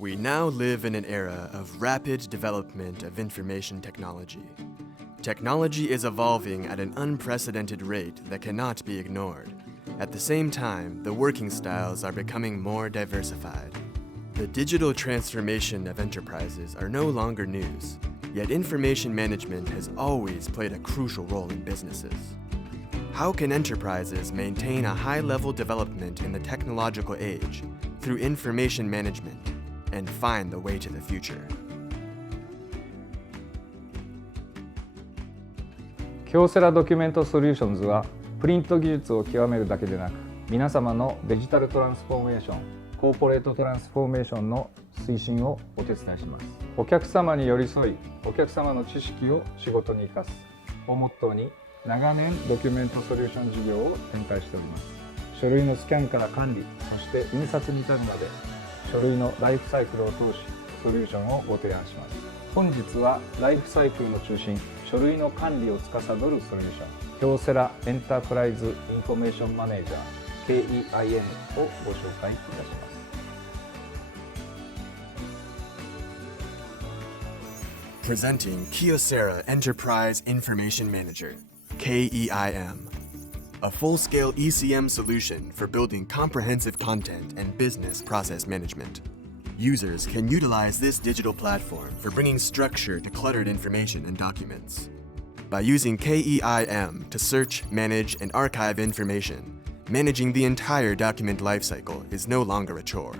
We now live in an era of rapid development of information technology. Technology is evolving at an unprecedented rate that cannot be ignored. At the same time, the working styles are becoming more diversified. The digital transformation of enterprises are no longer news, yet information management has always played a crucial role in businesses. How can enterprises maintain a high-level development in the technological age through information management and find the way to the future? KYOCERA Document Solutions はプリント技術を極めるだけでなく、皆様のデジタルトランスフォーメーション、コーポレートトランスフォーメーションの推進をお手伝いします。お客様に寄り添い、お客様の知識を仕事に生かすをモットーに、長年ドキュメントソリューション事業を展開しております。書類のスキャンから管理、そして印刷に至るまで、書類のライフサイクルを通し、ソリューションをご提案します。本日はライフサイクルの中心、書類の管理を司るソリューション、KYOCERAエンタープライズインフォメーションマネージャー KEIM をご紹介いたします。Presenting KYOCERA Enterprise Information Manager, KEIM, a full-scale ECM solution for building comprehensive content and business process management. Users can utilize this digital platform for bringing structure to cluttered information and documents. By using KEIM to search, manage, and archive information, managing the entire document lifecycle is no longer a chore.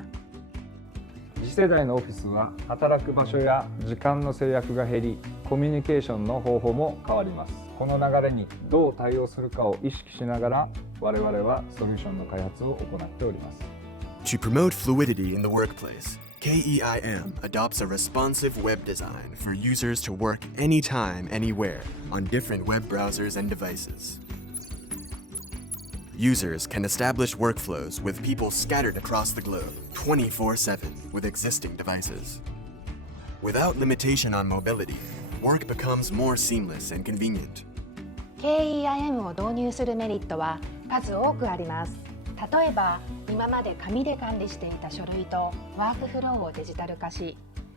次世代のオフィスは働く場所や時間の制約が減り、コミュニケーションの方法も変わります。この流れにどう対応するかを意識しながら、我々はソリューションの開発を行っております。To promote fluidity in the workplace, KEIM adopts a responsive web design for users to work anytime, anywhere on different web browsers and devices. Users can establish workflows with people scattered across the globe 24/7 with existing devices. Without limitation on mobility, work becomes more seamless and convenient. KEIM を導入するメリットは数多くあります。例えば、今まで紙で管理していた書類とワークフローをデジタル化し、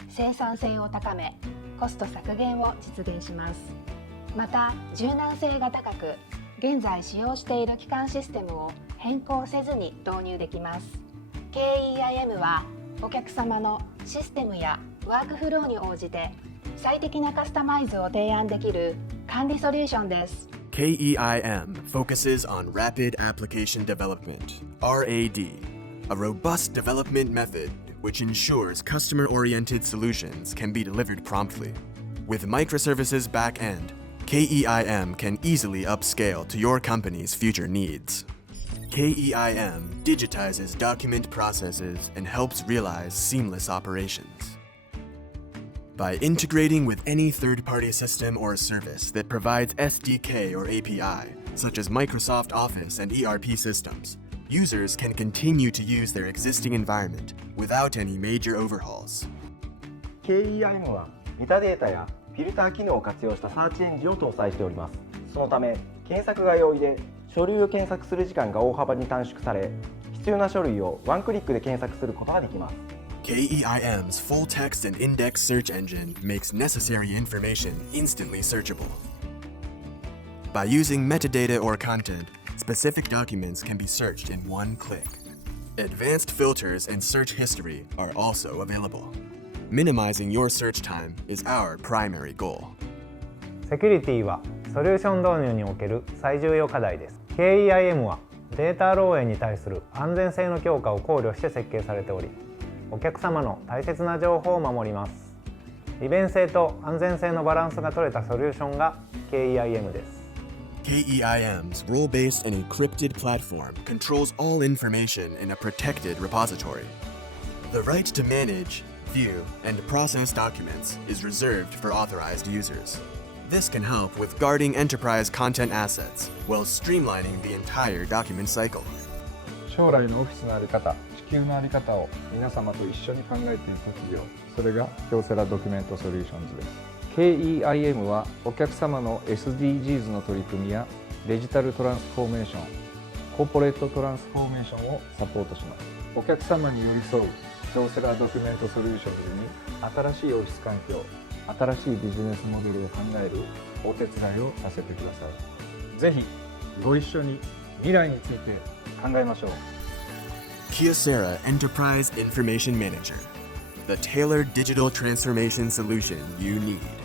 生産性を高め、コスト削減を実現します。また、柔軟性が高く、現在使用している基幹システムを変更せずに導入できます。KEIM はお客様のシステムやワークフローに応じて最適なカスタマイズを提案できる管理ソリューションです。KEIM focuses on rapid application development, RAD, a robust development method which ensures customer-oriented solutions can be delivered promptly. With microservices back-end, KEIM can easily upscale to your company's future needs. KEIM digitizes document processes and helps realize seamless operations. By integrating with any third-party system or service that provides SDK or API, such as Microsoft Office and ERP systems, users can continue to use their existing environment without any major overhauls. KEIM はメタデータやフィルター機能を活用したサーチエンジンを搭載しております。そのため、検索が容易で、書類を検索する時間が大幅に短縮され、必要な書類をワンクリックで検索することができます。KEIM's full text and index search engine makes necessary information instantly searchable. By using metadata or content, specific documents can be searched in one click. Advanced filters and search history are also available. Minimizing your search time is our primary goal. セキュリティはソリューション導入における最重要課題です。KEIM はデータ漏洩に対する安全性の強化を考慮して設計されており、お客様の大切な情報を守ります。利便性と安全性のバランスが取れたソリューションが KEIM です。KEIM's role-based and encrypted platform controls all information in a protected repository. The right to manage, view, and process documents is reserved for authorized users. This can help with guarding enterprise content assets while streamlining the entire document cycle. 将来のオフィスの在り方、地球の在り方を皆様と一緒に考えていく企業、それがKYOCERAドキュメントソリューションズです。KEIM はお客様の SDGs の取り組みやデジタルトランスフォーメーション、コーポレートトランスフォーメーションをサポートします。お客様に寄り添う KYOCERA Document Solution に新しいオフィス環境、新しいビジネスモデルを考えるお手伝いをさせてください。ぜひご一緒に未来について考えましょう。KYOCERA Enterprise Information Manager, the tailored digital transformation solution you need.